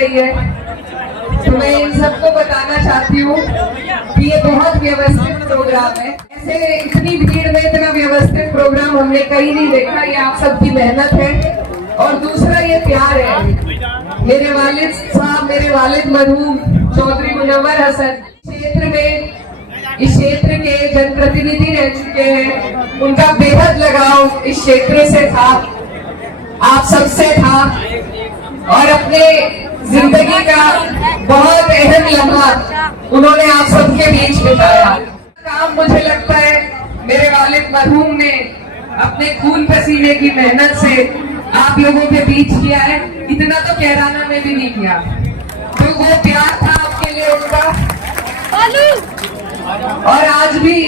रही है, तो मैं इन सबको बताना चाहती हूँ कि ये बहुत व्यवस्थित प्रोग्राम है। ऐसे इतनी भीड़ में इतना व्यवस्थित प्रोग्राम हमने कहीं नहीं देखा। ये आप सबकी मेहनत है और दूसरा ये प्यार है। मेरे वालिद साहब, मेरे वालिद मरहूम चौधरी मुनव्वर हसन क्षेत्र में, इस क्षेत्र के जनप्रतिनिधि रह चुके हैं। उनका बेहद लगाव इस क्षेत्र से था, आप सबसे था और अपने जिंदगी का बहुत अहम लम्हा उन्होंने आप सबके बीच बिताया। काम मुझे लगता है मेरे वालिद मरहूम ने अपने खून पसीने की मेहनत से आप लोगों के बीच किया है। इतना तो कैराना में भी नहीं किया। तो वो प्यार था आपके लिए उनका, और आज भी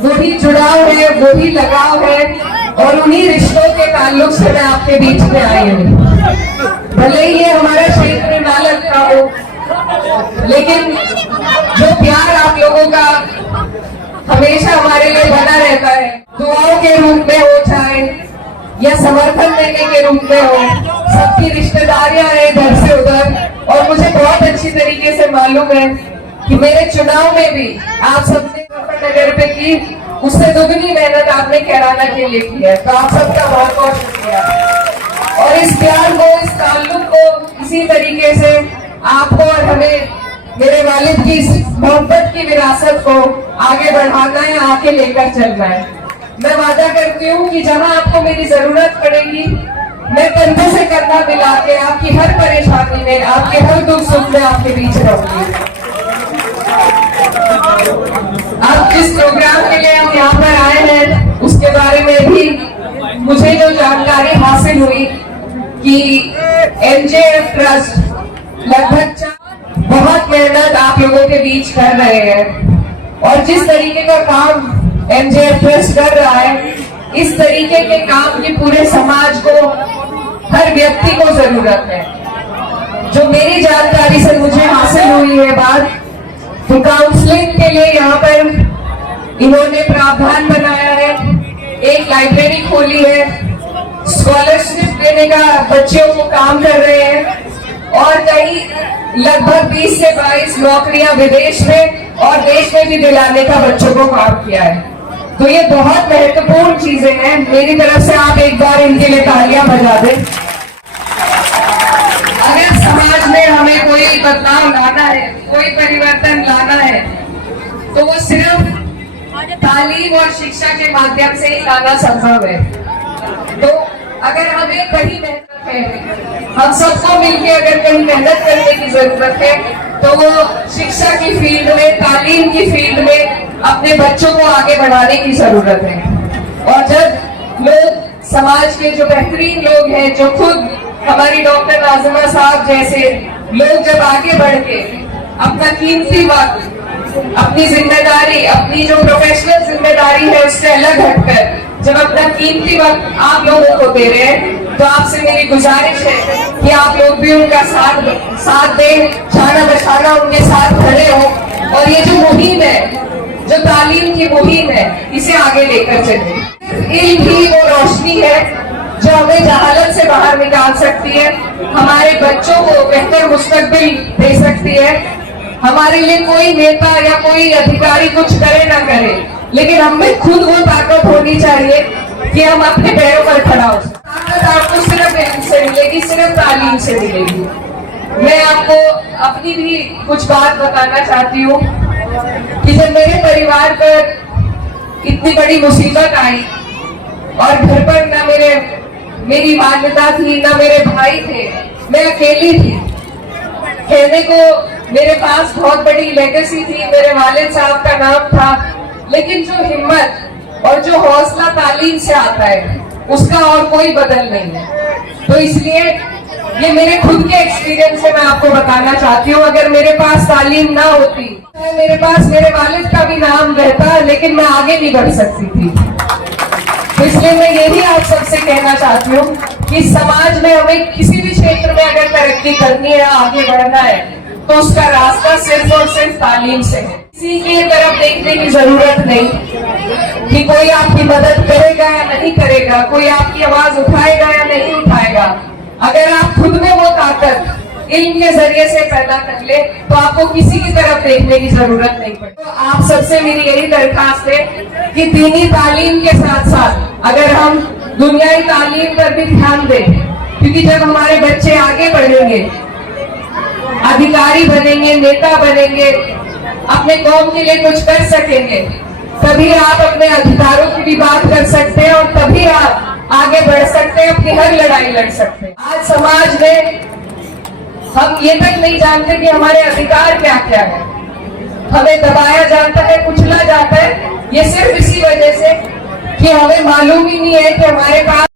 वही जुड़ाव है, वही लगाव है और उन्हीं रिश्तों के ताल्लुक से मैं आपके बीच में आई हूँ। भले ही ये हमारा क्षेत्र ना लगता हो, लेकिन जो प्यार आप लोगों का हमेशा हमारे लिए बना रहता है, दुआओं के रूप में हो चाहे या समर्थन देने के रूप में हो, सबकी रिश्तेदारियां हैं इधर से उधर। और मुझे बहुत अच्छी तरीके से मालूम है कि मेरे चुनाव में भी आप सबने नगर पे की, उससे दुगनी मेहनत आपने कैराना के लिए की है। तो आप सबका बहुत बहुत शुक्रिया। और इस प्यार को, इस ताल्लुक को इसी तरीके से आपको और हमें मेरे वालिद की इस मोहब्बत की विरासत को आगे बढ़ाना है, आगे लेकर चलना है। मैं वादा करती हूँ कि जहाँ आपको मेरी जरूरत पड़ेगी, मैं कंधे से कंधा मिला के आपकी हर परेशानी में, आपके हर दुख सुख में आपके बीच रहूंगी। अब जिस प्रोग्राम के लिए हम यहाँ पर आए हैं, उसके बारे में भी मुझे जो जानकारी हासिल हुई कि एमजेएफ ट्रस्ट लगभग बहुत मेहनत आप लोगों के बीच कर रहे हैं और जिस तरीके का काम एमजेएफ ट्रस्ट कर रहा है, इस तरीके के काम की पूरे समाज को, हर व्यक्ति को जरूरत है। जो मेरी जानकारी से मुझे हासिल हुई है बात, तो काउंसलिंग के लिए यहाँ पर इन्होंने प्रावधान बनाया है, एक लाइब्रेरी खोली है, स्कॉलरशिप देने का बच्चों को काम कर रहे हैं और कई लगभग 20 से 22 नौकरियां विदेश में और देश में भी दिलाने का बच्चों को काम किया है। तो ये बहुत महत्वपूर्ण चीजें हैं। मेरी तरफ से आप एक बार इनके लिए तालियां बजा दें। अगर समाज में हमें कोई बदलाव लाना है, कोई परिवर्तन लाना है, तो वो सिर्फ तालीम और शिक्षा के माध्यम से ही लाना संभव है। तो अगर हमें कहीं मेहनत है, हम सबको मिलकर अगर कहीं मेहनत करने की जरूरत है, तो वो शिक्षा की फील्ड में, तालीम की फील्ड में अपने बच्चों को आगे बढ़ाने की जरूरत है। और जब लोग, समाज के जो बेहतरीन लोग हैं, जो खुद हमारी डॉक्टर नाज़िमा साहब जैसे लोग जब आगे बढ़ के अपना कीमती वक्त, अपनी जिम्मेदारी, अपनी जो प्रोफेशनल जिम्मेदारी है उससे अलग हटकर जब अपना कीमती वक्त आप लोगों को दे रहे हैं, तो आपसे मेरी गुजारिश है कि आप लोग भी उनका साथ दें, जाना बचाना उनके साथ खड़े हो और ये जो मुहिम है, जो तालीम की मुहिम है, इसे आगे लेकर चले। इल्म ही वो रोशनी है जो हमें जहालत से बाहर निकाल सकती है, हमारे बच्चों को बेहतर मुस्तकबिल दे सकती है। हमारे लिए कोई नेता या कोई अधिकारी कुछ करे ना करे, लेकिन हमें खुद वो ताकत होनी चाहिए कि हम अपने पैरों पर खड़ा हो। ताकत आपको सिर्फ इल्म से मिलेगी, सिर्फ तालीम से मिलेगी। मैं आपको अपनी भी कुछ बात बताना चाहती हूँ कि जब मेरे परिवार पर इतनी बड़ी मुसीबत आई और घर पर ना मेरी वालिदा थी, ना मेरे भाई थे, मैं अकेली थी। कहने को मेरे पास बहुत बड़ी लेगेसी थी, मेरे वालिद साहब का नाम था, लेकिन जो हिम्मत और जो हौसला तालीम से आता है, उसका और कोई बदल नहीं है। तो इसलिए ये मेरे खुद के एक्सपीरियंस से मैं आपको बताना चाहती हूँ, अगर मेरे पास तालीम ना होती, मेरे पास मेरे वालिद का भी नाम रहता, लेकिन मैं आगे नहीं बढ़ सकती थी। तो इसलिए मैं यही आप सबसे कहना चाहती हूँ कि समाज में हमें किसी भी क्षेत्र में अगर तरक्की करनी है, आगे बढ़ना है, तो उसका रास्ता सिर्फ और सिर्फ तालीम से है। किसी की तरफ देखने की जरूरत नहीं कि कोई आपकी मदद करेगा या नहीं करेगा, कोई आपकी आवाज उठाएगा या नहीं उठाएगा। अगर आप खुद में वो ताकत, इल्म के जरिए से पैदा कर ले तो आपको किसी की तरफ देखने की जरूरत नहीं पड़े। तो आप सबसे मेरी यही दरखास्त है कि दीनी तालीम के साथ साथ अगर हम दुनियावी तालीम पर भी ध्यान दें, क्योंकि जब हमारे बच्चे आगे बढ़ेंगे, अधिकारी बनेंगे, नेता बनेंगे, अपने कौम के लिए कुछ कर सकेंगे, तभी आप अपने अधिकारों की भी बात कर सकते हैं और तभी आप आगे बढ़ सकते हैं, अपनी हर लड़ाई लड़ सकते हैं। आज समाज में हम ये तक नहीं जानते कि हमारे अधिकार क्या क्या है, हमें दबाया जाता है, कुचला जाता है, ये सिर्फ इसी वजह से कि हमें मालूम ही नहीं है कि हमारे पास